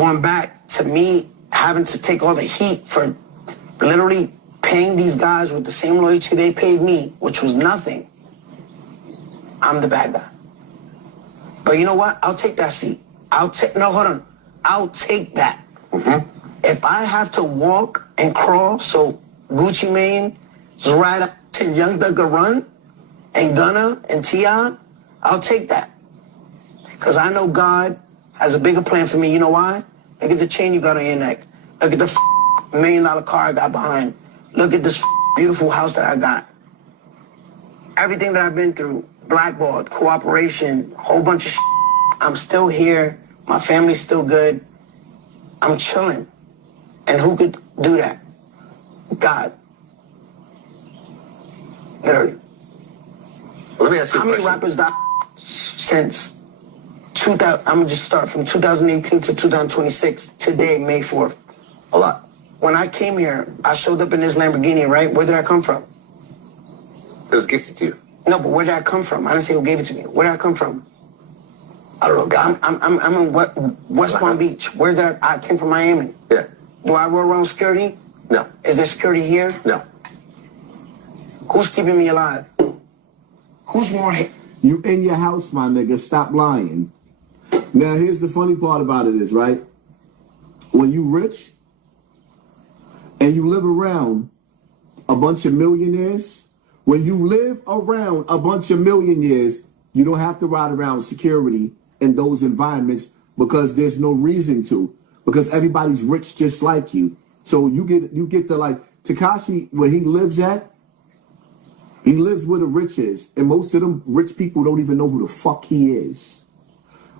going back to me having to take all the heat for literally paying these guys with the same loyalty they paid me, which was nothing. I'm the bad guy. But you know what? I'll take that seat. I'll take that. If I have to walk and crawl so Gucci Mane is right up to Young Thugger Run and Gunna and T.I., I'll take that. Because I know God has a bigger plan for me. You know why? Look at the chain you got on your neck. Look at the $1 million car I got behind. Look at this beautiful house that I got. Everything that I've been through, blackballed, cooperation, whole bunch of I'm still here. My family's still good. I'm chilling. And who could do that? God. Literally. Let me ask you how many rappers died since 2000? I'm gonna just start from 2018 to 2026. Today, May 4th. A lot. When I came here, I showed up in this Lamborghini, right? Where did I come from? It was gifted to you. No, but where did I come from? I didn't say who gave it to me. Where did I come from? I don't know. I'm in West Palm Beach. Where did I came from? Miami. Yeah. Do I roll around security? No. Is there security here? No. Who's keeping me alive? Who's more hit? You in your house, my nigga. Stop lying. Now, here's the funny part about it is, right? When you rich and you live around a bunch of millionaires, when you live around a bunch of millionaires, you don't have to ride around security in those environments because there's no reason to, because everybody's rich just like you. So you get the, like, Tekashi, where he lives at, he lives where the rich is. And most of them rich people don't even know who the fuck he is.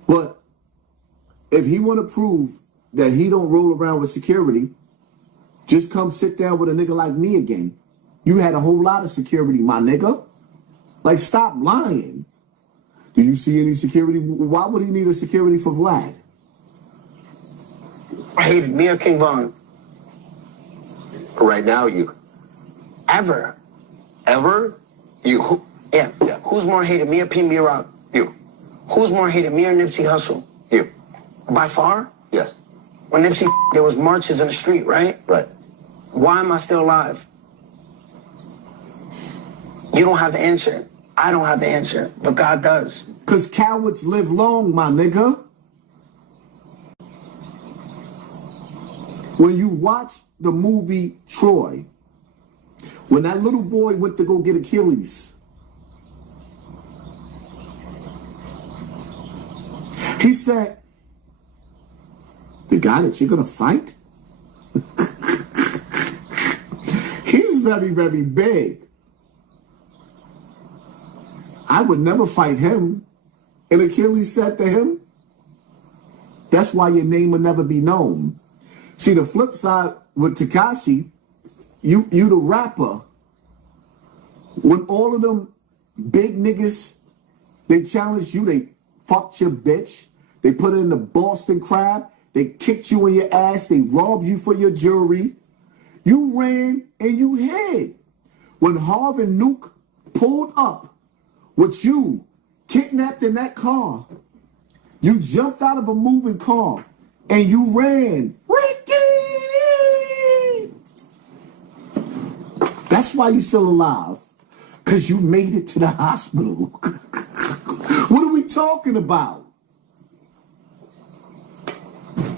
But if he want to prove that he don't roll around with security, just come sit down with a nigga like me again. You had a whole lot of security, my nigga. Like, stop lying. Do you see any security? Why would he need a security for Vlad? I hated me or King Von? Right now, you. Ever. Ever? You. Yeah. Who's more hated, me or P.B. Rock? You. Who's more hated, me or Nipsey Hussle? You. By far? Yes. When Nipsey, there was marches in the street, right? Right. Why am I still alive? You don't have the answer. I don't have the answer, but God does. Because cowards live long, my nigga. When you watch the movie Troy, when that little boy went to go get Achilles, he said, the guy that you're going to fight? He's very, very big. I would never fight him. And Achilles said to him, that's why your name will never be known. See, the flip side with Tekashi, you the rapper. When all of them big niggas, they challenged you, they fucked your bitch, they put it in the Boston Crab, they kicked you in your ass, they robbed you for your jewelry. You ran and you hid. When Harv and Nuke pulled up with you kidnapped in that car, you jumped out of a moving car and you ran. Ricky! That's why you're still alive. Because you made it to the hospital. What are we talking about?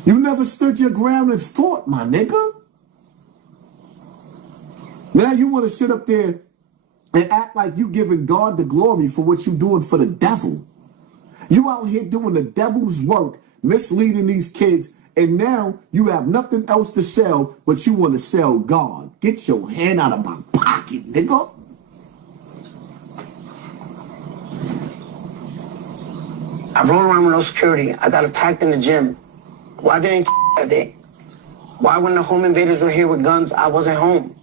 You never stood your ground and fought, my nigga. Now you want to sit up there and act like you giving God the glory for what you doing for the devil. You out here doing the devil's work, misleading these kids, and now you have nothing else to sell, but you want to sell God. Get your hand out of my pocket, nigga. I rolled around with no security. I got attacked in the gym. Why didn't that day? Why when the home invaders were here with guns, I wasn't home?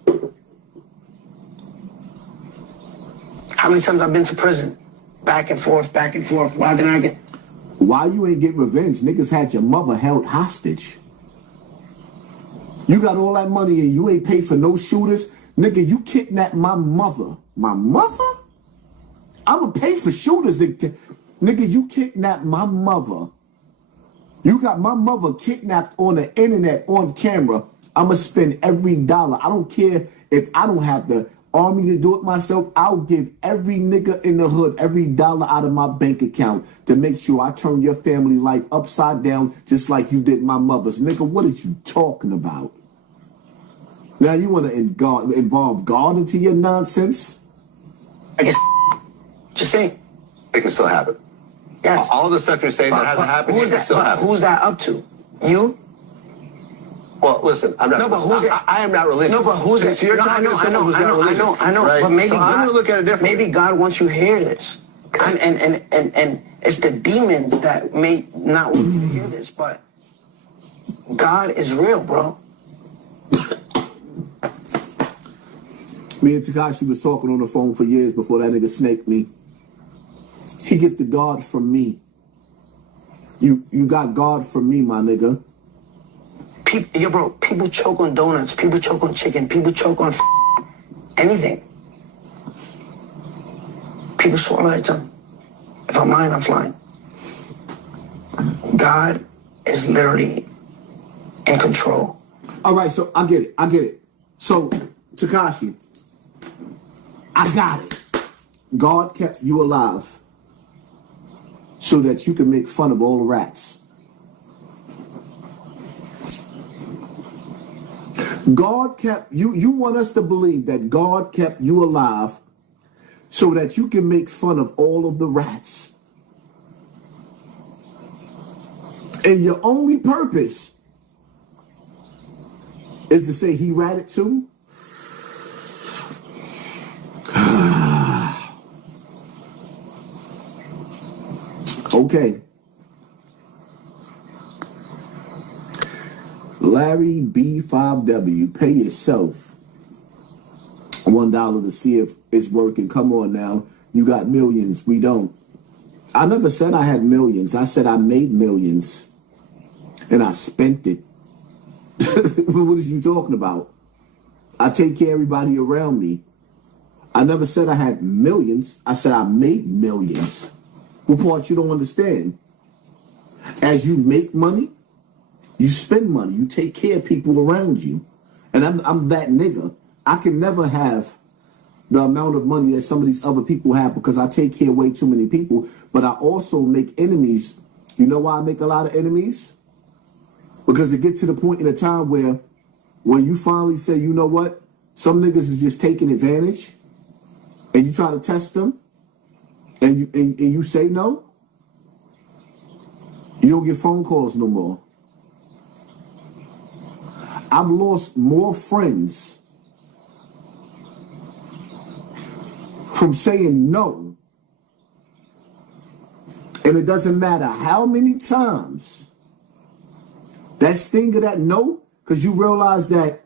How many times I've been to prison? Back and forth, back and forth. Why didn't I get... Why you ain't get revenge? Niggas had your mother held hostage. You got all that money and you ain't paid for no shooters? Nigga, you kidnapped my mother. My mother? I'ma pay for shooters. Nigga, you kidnapped my mother You got my mother kidnapped on the internet on camera. I'ma spend every dollar. I don't care if I don't have the army to do it myself. I'll give every nigga in the hood every dollar out of my bank account to make sure I turn your family life upside down just like you did my mother's. Nigga, what are you talking about? Now you want to involve God into your nonsense? I guess. Just say. It can still happen. Yes. All the stuff you're saying that hasn't happened, it can still happen. Who's that up to? You? Well, listen, I'm not. No, but who's it? I am not religious. No, but who's it? So you're talking to someone who's not religious, I know. right? But maybe so God, I'm going to look at it differently. Maybe God wants you to hear this, and it's the demons that may not want you to hear this, but God is real, bro. Me and Tekashi was talking on the phone for years before that nigga snaked me. He get the God from me. You got God from me, my nigga. People choke on donuts, people choke on chicken, people choke on anything. People swallow their tongue. If I'm lying, I'm flying. God is literally in control. All right, so I get it. So, Tekashi, I got it. God kept you alive so that you can make fun of all the rats. God kept you. You want us to believe that God kept you alive so that you can make fun of all of the rats. And your only purpose is to say he ratted too? Okay. Larry B5W, pay yourself $1 to see if it's working. Come on now. You got millions. We don't. I never said I had millions. I said I made millions. And I spent it. What is you talking about? I take care of everybody around me. I never said I had millions. I said I made millions. What part you don't understand? As you make money, you spend money. You take care of people around you. And I'm that nigga. I can never have the amount of money that some of these other people have because I take care of way too many people. But I also make enemies. You know why I make a lot of enemies? Because it gets to the point in a time where when you finally say, you know what? Some niggas is just taking advantage and you try to test them and you say no, you don't get phone calls no more. I've lost more friends from saying no. And it doesn't matter how many times that sting of that no, because you realize that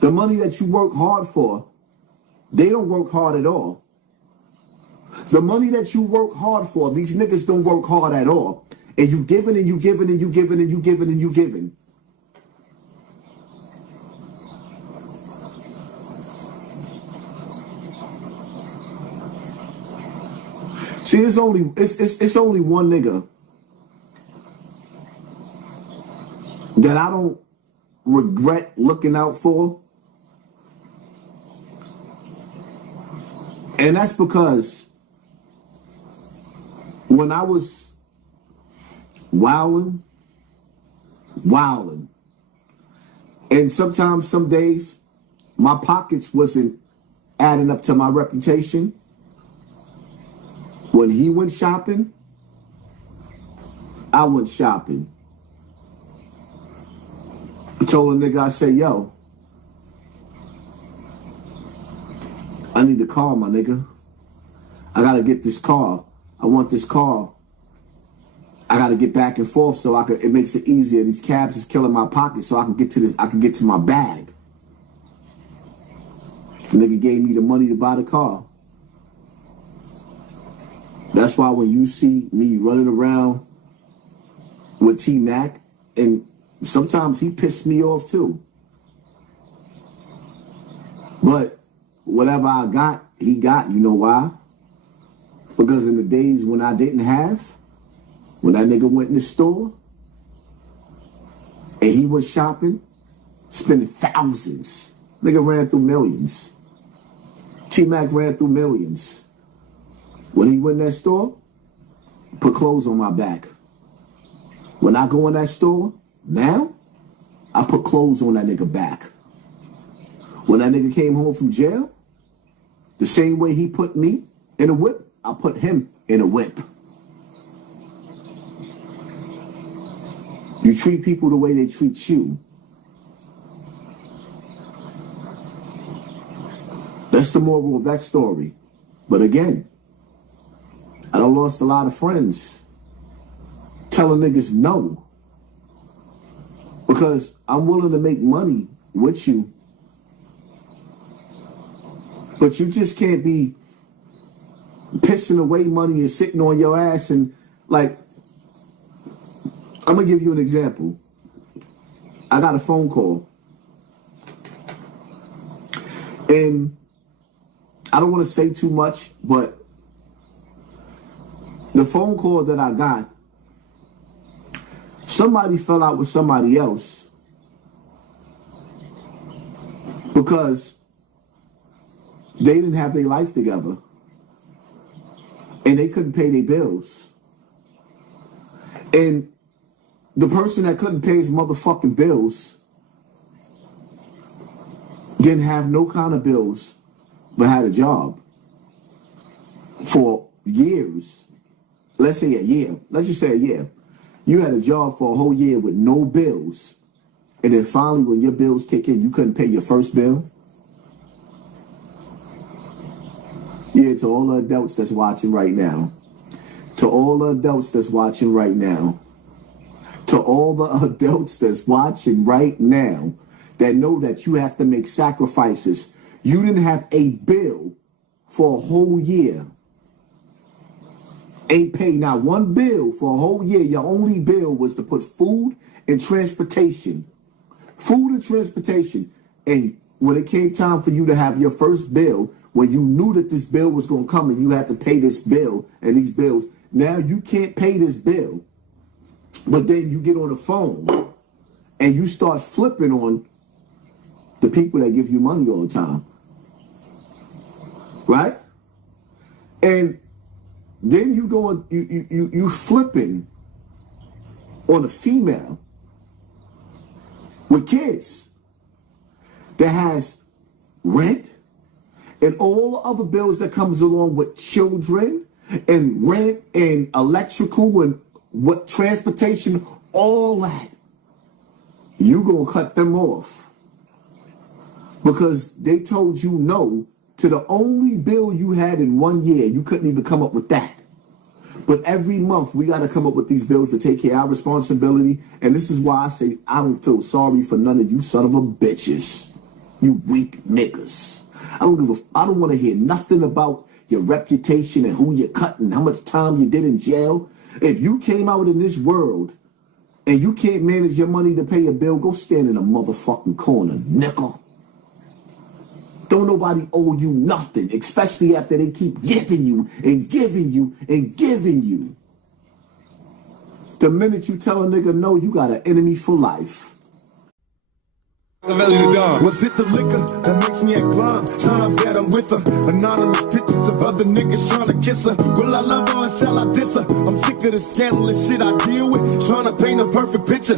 the money that you work hard for, they don't work hard at all. The money that you work hard for, these niggas don't work hard at all. And you giving and you giving and you giving and you giving and you giving. See, it's only one nigga that I don't regret looking out for. And that's because when I was wilding, and sometimes, some days, my pockets wasn't adding up to my reputation. When he went shopping, I went shopping. I told a nigga, I said, yo, I need a car, my nigga. I gotta get this car. I want this car. I gotta get back and forth so it makes it easier. These cabs is killing my pocket so I can get to my bag. The nigga gave me the money to buy the car. That's why when you see me running around with T-Mac, and sometimes he pissed me off too. But whatever I got, he got. You know why? Because in the days when I didn't have, When that nigga went in the store and he was shopping, spending thousands. Nigga ran through millions. T-Mac ran through millions. When he went in that store, put clothes on my back. When I go in that store, now, I put clothes on that nigga back. When that nigga came home from jail, the same way he put me in a whip, I put him in a whip. You treat people the way they treat you. That's the moral of that story. But again, I done lost a lot of friends telling niggas no. Because I'm willing to make money with you. But you just can't be pissing away money and sitting on your ass and like, I'm going to give you an example. I got a phone call. And I don't want to say too much, but the phone call that I got, somebody fell out with somebody else because they didn't have their life together and they couldn't pay their bills. And the person that couldn't pay his motherfucking bills didn't have no kind of bills but had a job for years. Let's say a year. Let's just say a year. You had a job for a whole year with no bills. And then finally when your bills kick in, you couldn't pay your first bill. Yeah, to all the adults that's watching right now. To all the adults that's watching right now. To all the adults that's watching right now that know that you have to make sacrifices. You didn't have a bill for a whole year. Ain't paid not one bill for a whole year. Your only bill was to put food and transportation. Food and transportation. And when it came time for you to have your first bill, when you knew that this bill was going to come and you had to pay this bill and these bills, now you can't pay this bill. But then you get on the phone and you start flipping on the people that give you money all the time. Right? And then you go and you flipping on a female with kids that has rent and all the other bills that comes along with children and rent and electrical and what transportation, all that. You gonna cut them off because they told you no to the only bill you had in 1 year. You couldn't even come up with that. But every month we got to come up with these bills to take care of our responsibility. And this is why I say I don't feel sorry for none of you son of a bitches. You weak niggas. I don't want to hear nothing about your reputation and who you're cutting, how much time you did in jail. If you came out in this world and you can't manage your money to pay a bill, go stand in a motherfucking corner, nickel. Don't nobody owe you nothing, especially after they keep giving you and giving you and giving you. The minute you tell a nigga no, you got an enemy for life. Was it the liquor that makes me act blind? Times that I'm with her, anonymous pictures of other niggas trying to kiss her. Will I love her or shall I diss her? I'm sick of the scandalous shit I deal with, trying to paint a perfect picture.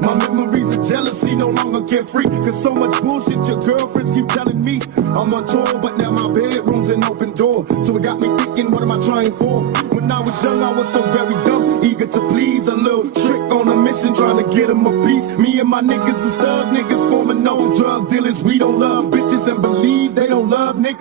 My memories of jealousy no longer carefree, cause so much bullshit your girlfriends keep telling me. I'm on tour, but now my bedroom's an open door, so it got me thinking, what am I trying for? When I was young, I was so very dumb, eager to please. A little trick on a mission, trying to get them a piece. Me and my niggas are stud niggas, forming no drug dealers. We don't love bitches and believe they don't love niggas.